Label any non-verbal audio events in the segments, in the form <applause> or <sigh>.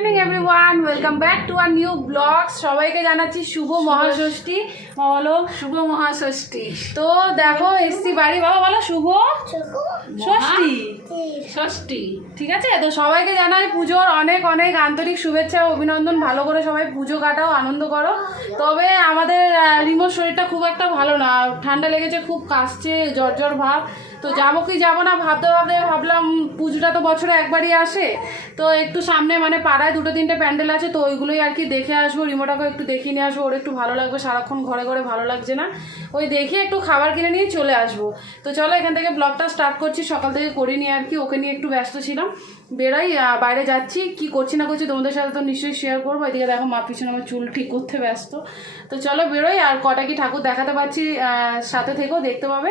Morning everyone welcome back to our new blog সবাইকে জানাচ্ছি শুভ মহাষষ্ঠী। বলো। শুভ মহাষষ্ঠী। তো দেখো এসছি বাড়ি। বাবা বলো শুভ? ষষ্ঠী। ষষ্ঠী। ঠিক আছে? তো সবাইকে জানাই পুজোর অনেক অনেক আন্তরিক শুভেচ্ছা অভিনন্দন। ভালো করে সবাই পুজো কাটাও আনন্দ করো। তবে আমাদের রিমোর শরীরটা খুব একটা ভালো না। ঠান্ডা লেগেছে খুব কাশছে জ্বর জ্বর ভাব। তো যাব কি যাব না ভাবতে ভাবতে ভাবলাম পুজোটা তো বছরে একবারই আসে। তো একটু সামনে মানে পাড়ায় দুটো তিনটে প্যান্ডেল আছে তো ওইগুলোই আর কি দেখে আসব। রিমোটাকে একটু দেখিয়ে নিয়ে আসব ওর একটু ভালো লাগবে সারাক্ষণ ঘরে ঘরে ভালো লাগছে না। ওই দেখে একটু খাবার কিনে নিয়ে চলে আসব। তো চলো এখান থেকে ব্লগটা স্টার্ট করছি সকাল থেকে করে নিয়ে আর কি ওকে নিয়ে একটু ব্যস্ত ছিলাম। বেরোই বাইরে যাচ্ছি কি করছি না করছি তোমাদের সাথে তো নিশ্চয়ই শেয়ার করব। এদিকে দেখো মা পিছনে আমার চুল ঠিক করতে ব্যস্ত। তো চলো বেরোই আর কটা কি ঠাকুর দেখাতে আহ, সাথে থেকেও দেখতে পাবে।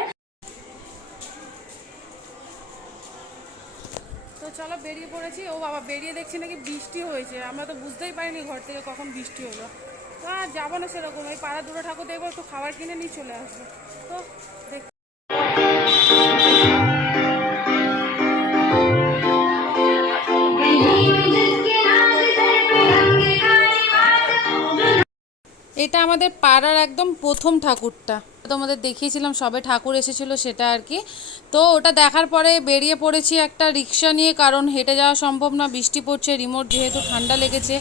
তো চলো বেরিয়ে পড়েছি। ও বাবা, বেরিয়ে দেখছি নাকি বৃষ্টি হয়েছে। আমরা তো বুঝতেই পারিনি ঘর থেকে কখন বৃষ্টি হলো। তো আর যাব না সেরকম, এই পাড়া দুটো ঠাকুর দেখব, একটু খাবার কিনে নিয়ে চলে আসব। তো দেখ এটা আমাদের পাড়ার একদম প্রথম ঠাকুরটা। তোমাদের দেখিয়েছিলাম, সবে ঠাকুর এসেছিল সেটা আর কি। তো ওটা দেখার পরে বেরিয়ে পড়েছি একটা রিক্সা নিয়ে, কারণ হেঁটে যাওয়া সম্ভব না, বৃষ্টি পড়ছে, রিমোট যেহেতু ঠান্ডা লেগেছে।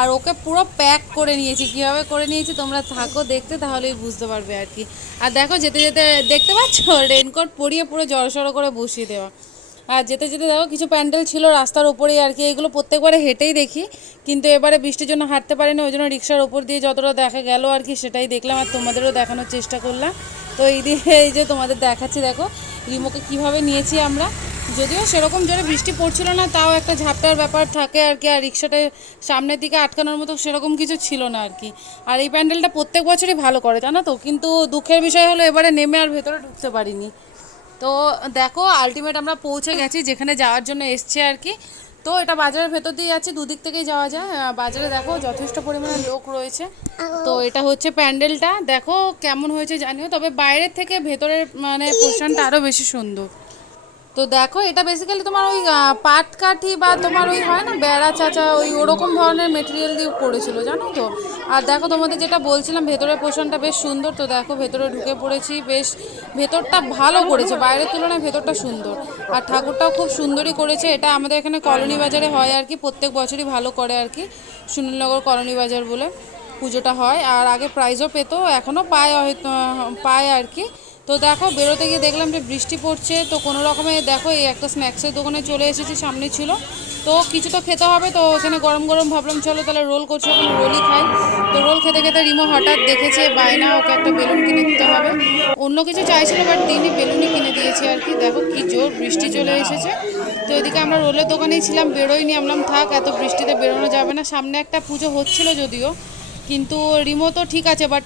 আর ওকে পুরো প্যাক করে নিয়েছি। কীভাবে করে নিয়েছি তোমরা থাকো দেখতে, তাহলেই বুঝতে পারবে আর কি। আর দেখো যেতে যেতে, দেখতে পাচ্ছ? রেনকোট পরিয়ে পুরো জড়সড়ো করে বসিয়ে দেওয়া। আর যেতে যেতে দেখো কিছু প্যান্ডেল ছিল রাস্তার ওপরেই আর কি, এগুলো প্রত্যেকবারে হেঁটেই দেখি। কিন্তু এবারে বৃষ্টির জন্য হাঁটতে পারিনি, ওই জন্য রিক্সার ওপর দিয়ে যতটা দেখা গেল আর কি সেটাই দেখলাম আর তোমাদেরও দেখানোর চেষ্টা করলাম। তো এই দিয়ে <laughs> এই যে তোমাদের দেখাচ্ছি দেখো, রিমোকে কীভাবে নিয়েছি আমরা। যদিও সেরকম জোরে বৃষ্টি পড়ছিল না, তাও একটা ঝাপটার ব্যাপার থাকে আর কি, আর রিক্সাটা সামনের দিকে আটকানোর মতো সেরকম কিছু ছিল না আর কি। আর এই প্যান্ডেলটা প্রত্যেক বছরই ভালো করে, জানো তো? কিন্তু দুঃখের বিষয় হলো এবারে নেমে আর ভেতরে ঢুকতে পারিনি। তো দেখো আলটিমেট আমরা পৌঁছে গেছি যেখানে যাওয়ার জন্য এসছে আর কি। তো এটা বাজারের ভেতর দিয়ে যাচ্ছে দুদিক থেকেই যাওয়া যায়। বাজারে দেখো যথেষ্ট পরিমাণে লোক রয়েছে। তো এটা হচ্ছে প্যান্ডেলটা। দেখো কেমন হয়েছে জানিও তবে বাইরের থেকে ভেতরের মানে পোর্শনটা আরও বেশি সুন্দর। তো দেখো এটা বেসিক্যালি তোমার ওই আহ, পাটকাঠি বা তোমার ওই হয় না বেড়া চাচা ওই ওরকম ধরনের মেটেরিয়াল দিয়ে করেছিল জানো তো? আর দেখো তোমাদের যেটা বলছিলাম ভেতরের পোষণটা বেশ সুন্দর তো দেখো ভেতরে ঢুকে পড়েছি বেশ ভেতরটা ভালো করেছে বাইরের তুলনায় ভেতরটা সুন্দর। আর ঠাকুরটাও খুব সুন্দরই করেছে এটা আমাদের এখানে কলোনি বাজারে হয় আর কি প্রত্যেক বছরই ভালো করে আর কি সুনীলনগর কলোনি বাজার বলে পুজোটা হয়। আর আগে প্রাইজও পেতো এখনও পায় হয়তো পায় আর কি। তো দেখো, বেরোতে গিয়ে দেখলাম যে বৃষ্টি পড়ছে, তো কোনো রকমে দেখো এই একটা স্ন্যাক্সের দোকানে চলে এসেছি, সামনে ছিল। তো কিছু তো খেতে হবে, তো ওখানে গরম গরম ভাবলাম, চলো তাহলে রোল করছ, এখন রোলই খাই। তো রোল খেতে খেতে রিমো হঠাৎ দেখেছে বায়না ওকে একটা বেলুন কিনে দিতে হবে। অন্য কিছু চাইছিল, বাট তিনি বেলুনই কিনে দিয়েছি আর কি। দেখো কি জোর বৃষ্টি চলে এসেছে। তো এদিকে আমরা রোলের দোকানেই ছিলাম বেরোইনি আমলাম থাক, এত বৃষ্টিতে বেরোনো যাবে না। সামনে একটা পুজো হচ্ছিল যদিও, কিন্তু রিমো তো ঠিক আছে, বাট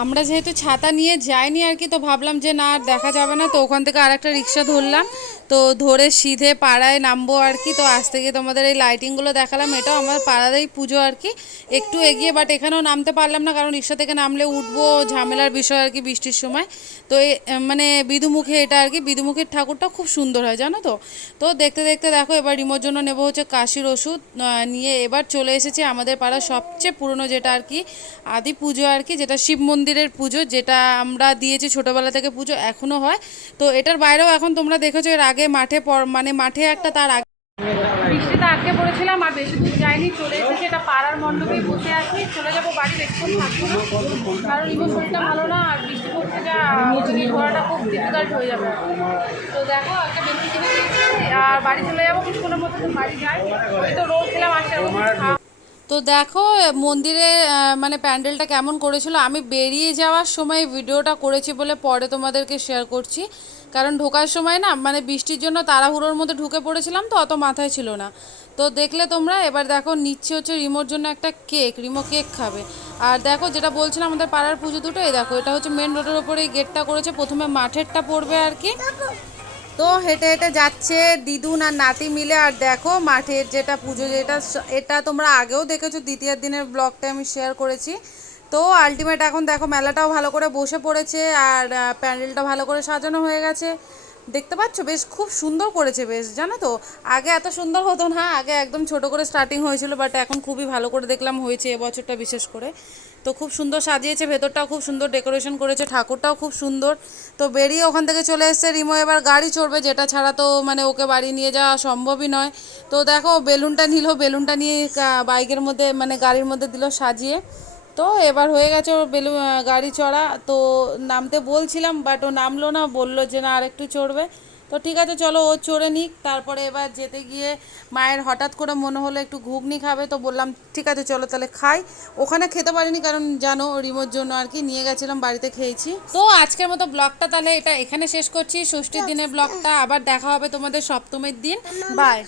আমরা যেহেতু ছাতা নিয়ে যাইনি আর কি, তো ভাবলাম যে না, আর দেখা যাবে না। তো ওখান থেকে আরেকটা রিক্সা ধরলাম। তো ধরে সিধে পাড়ায় নামবো আর কি। তো আজ থেকে তোমাদের এই লাইটিংগুলো দেখালাম। এটাও আমার পাড়াতেই পুজো আর কি। একটু এগিয়ে বাট এখানেও নামতে পারলাম না, কারণ রিক্সা থেকে নামলে উঠবো, ঝামেলার বিষয় আর কি বৃষ্টির সময়। তো মানে বিধুমুখে এটা আর কি বিধুমুখের ঠাকুরটা খুব সুন্দর হয়, জানো তো? তো দেখতে দেখতে দেখো, এবার রিমোর জন্য নেব হচ্ছে কাশির ওষুধ নিয়ে এবার চলে এসেছে আমাদের পাড়ার সবচেয়ে পুরনো যেটা আর কি, আদি পুজো আর কি, যেটা শিব মন্দিরের পুজো, যেটা আমরা দিয়েছি ছোটোবেলা থেকে পুজো এখনও হয়। তো এটার বাইরেও এখন তোমরা দেখেছ, এর আগে মাঠে মানে মাঠে একটা তার আগে বৃষ্টিতে আটকে পড়েছিলাম, আর বেশি দূর যাইনি, চলে এসেছি এটা পাড়ার মণ্ডপেই বসে আছি। চলে যাব বাড়ি বেশিক্ষণ থাকব না, কারণ ইমো শরীরটা ভালো না, আর বৃষ্টি পড়ছে যা, ওদিকে ঘোরাটা খুব ডিফিকাল্ট হয়ে যাবে। তো দেখো, একটা বেলুন কিনে আর বাড়ি চলে যাব কিছুক্ষণের মধ্যে বাড়ি যাই। ওই তো রোদ খেলাম খাওয়া তো দেখো, মন্দিরে মানে প্যান্ডেলটা কেমন করেছিল? আমি বেরিয়ে যাওয়ার সময় ভিডিওটা করেছি বলে পরে তোমাদেরকে শেয়ার করছি। কারণ ঢোকার সময় না মানে বৃষ্টির জন্য তাড়াহুড়োর মধ্যে ঢুকে পড়েছিলাম তো, অত মাথায় ছিল না। তো দেখলে তোমরা, এবার দেখো নিচ্ছে হচ্ছে রিমোর জন্য একটা কেক, রিমো কেক খাবে। আর দেখো যেটা বলছিলাম আমাদের পাড়ার পুজো দুটো এই দেখো এটা হচ্ছে মেন রোডের ওপরে এই গেটটা করেছে, প্রথমে মাঠেরটা পড়বে আর কি। তো হেঁটে হেঁটে যাচ্ছে দিদুন আর নাতি মিলে। আর দেখো মাঠের যেটা পুজো, যেটা এটা তোমরা আগেও দেখেছ, দ্বিতীয় দিনের ব্লগটা আমি শেয়ার করেছি। তো আলটিমেট এখন দেখো মেলাটাও ভালো করে বসে পড়েছে, আর প্যান্ডেলটা ভালো করে সাজানো হয়ে গেছে। দেখতে পাচ্ছ? বেশ খুব সুন্দর করেছে, বেশ, জানো তো? আগে এত সুন্দর হতো না, আগে একদম ছোট করে স্টার্টিং হয়েছিল বাট এখন খুবই ভালো করে দেখলাম হয়েছে এবছরটা বিশেষ করে। তো খুব সুন্দর সাজিয়েছে, ভেতরটাও খুব সুন্দর ডেকোরেশন করেছে, ঠাকুরটাও খুব সুন্দর। তো বেরিয়ে ওখান থেকে চলে এসছে রিমো, এবার গাড়ি চড়বে, যেটা ছাড়া তো মানে ওকে বাড়ি নিয়ে যাওয়া সম্ভবই নয়। তো দেখো, বেলুনটা নিল, বেলুনটা নিয়ে বাইকের মধ্যে মানে গাড়ির মধ্যে দিল সাজিয়ে। তো এবার হয়ে গেছে ওর বেলু গাড়ি চড়া। তো নামতে বলছিলাম বাট ও নামলো না বলল যে না আরেকটু চড়বে। তো ঠিক আছে চলো ও চড়ে নিক। তারপরে এবার যেতে গিয়ে মায়ের হঠাৎ করে মনে হলো একটু ঘুগনি খাবে তো বললাম ঠিক আছে চলো তাহলে খাই। ওখানে খেতে পারিনি কারণ জানো রিমোর জন্য আর কি নিয়ে গেছিলাম বাড়িতে খেয়েছি। তো আজকের মতো ব্লগটা তাহলে এটা এখানে শেষ করছি। ষষ্ঠীর দিনের ব্লগটা আবার দেখা হবে তোমাদের সপ্তমীর দিন। বাই